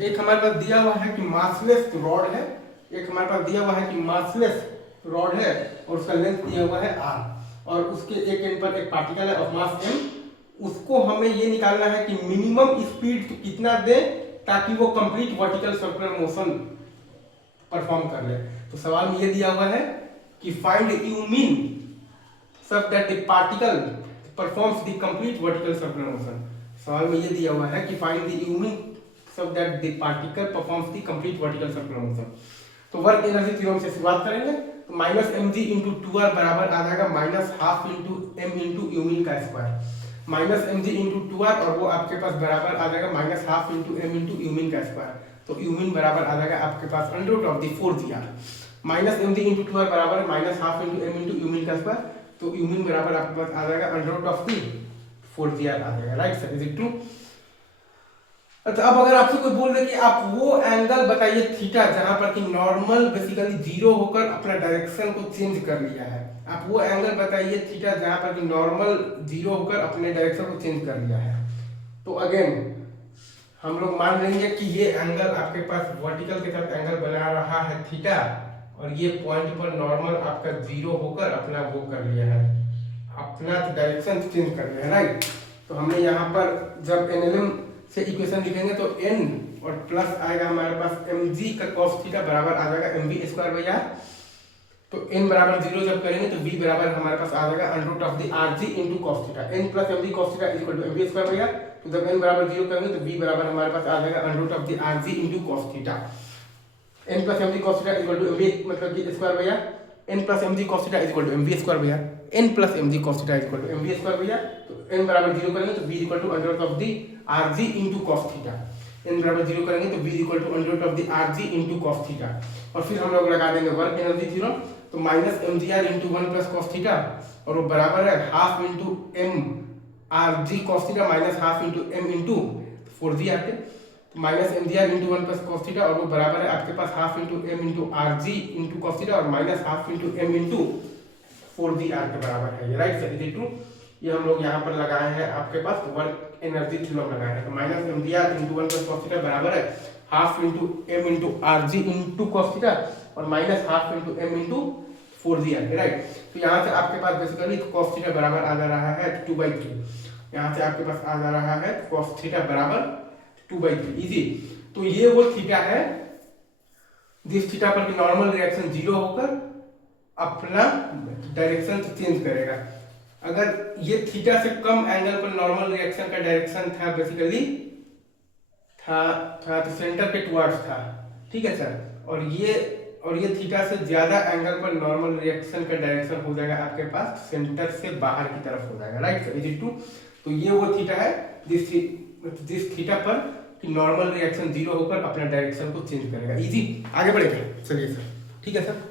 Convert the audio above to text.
एक हमारे पास दिया हुआ है कि मासलेस रॉड है, एक हमारे पास दिया हुआ है कि मासलेस रॉड है और उसका लेंथ दिया हुआ है r, और उसके एक एंड पर एक पार्टिकल है ऑफ मास m। उसको हमें ये निकालना है कि मिनिमम स्पीड कितना दे ताकि वो complete vertical circular motion perform कर ले। तो सवाल में ये दिया हुआ है कि find u min such that the particle performs the complete vertical circular motion. सवाल में ये दिया हुआ है कि find the u min such that the particle performs the complete vertical circular motion. तो वर्क एनर्जी थ्योरम से शुरुआत करेंगे। तो minus m g into two r बराबर आ जाएगा minus half into m into u min का square. Minus m g into two r और वो आपके पास बराबर आ जाएगा minus half into m into u min का स्क्वायर। तो यूमिन बराबर आ जाएगा आपके पास under root of the 4 minus m g into two r बराबर minus half into m into u min का स्क्वायर। तो यूमिन बराबर आपके पास आ जाएगा अंडर रूट ऑफ द 4 आ जाएगा। Right sir, is it true? अच्छा, अब अगर आपसे कोई बोल रहे कि आप वो एंगल बताइए थीटा जहां पर कि नॉर्मल बेसिकली जीरो होकर अपना डायरेक्शन को चेंज कर लिया है, आप वो एंगल बताइए थीटा जहां पर कि नॉर्मल जीरो होकर अपने डायरेक्शन को चेंज कर लिया है। तो अगेन हम लोग मान लेंगे कि ये एंगल आपके पास वर्टिकल के साथ एंगल बना रहा है थीटा, और ये पॉइंट पर नॉर्मल आपका जीरो होकर अपना वो कर लिया है, अपना डायरेक्शन चेंज कर लिया है। राइट, तो हमने यहाँ पर जब एनएलएम से इक्वेशन लिखेंगे तो n और प्लस आएगा हमारे पास mg का cos थीटा बराबर आ जाएगा mv स्क्वायर बाई r। तो n बराबर 0 जब करेंगे तो v बराबर हमारे पास आ जाएगा under root of the rg into cos theta. n plus mg cos theta is equal to mv square by r। तो जब n बराबर 0 करेंगे तो v बराबर हमारे पास आ जाएगा under root of the rg into cos theta. n plus mg cos theta is equal to mv मतलब कि square by r। n plus mg cos theta is equal to mv square by r। n plus mg cos theta is equal to mv square by r। तो n बराबर 0 करेंगे तो v equal to under root of the rg into cos theta. n बराबर 0 करेंगे तो v equal to under root of the rg into cos theta. और फिर हम लोग लगा देंगे वर्क एनर्जी थ्योरम। तो minus mgr into 1 plus cos theta और वो बराबर है half into m rg cos theta minus half into m into 4g आते। तो minus mgr into 1 plus cos theta और वो बराबर है आपके पास half into m into rg into cos theta और minus half into m into 4gr के बराबर है। Right sir, is it true? ये हम लोग यहाँ पर लगाए हैं आपके पास वर्क एनर्जी थ्योरम लगाए हैं। तो minus mgr into 1 plus cos theta बराबर है half into m into rg into cos theta और minus half into m into 4gr। Right, तो यहाँ से आपके पास बेसिकली cos थीटा बराबर आ जा रहा है 2/3। यहाँ से आपके पास आ जा रहा है cos थीटा बराबर 2/3। इजी। तो ये वो थीटा है जिस थीटा पर कि नॉर्मल रिएक्शन जीरो होकर अपना डायरेक्शन चेंज करेगा। अगर ये थीटा से कम एंगल पर नॉर्मल रिएक्शन का डायरेक्शन था बेसिकली था तो सेंटर के टुवर्ड्स था, ठीक है सर। और ये थीटा से ज्यादा एंगल पर नॉर्मल रिएक्शन का डायरेक्शन हो जाएगा आपके पास सेंटर से बाहर की तरफ हो जाएगा। Right sir, is it true? तो ये वो थीटा है जिस थीटा पर कि नॉर्मल रिएक्शन जीरो होकर अपना डायरेक्शन को चेंज करेगा। इजी, आगे बढ़ेगा। चलिए सर, ठीक है सर।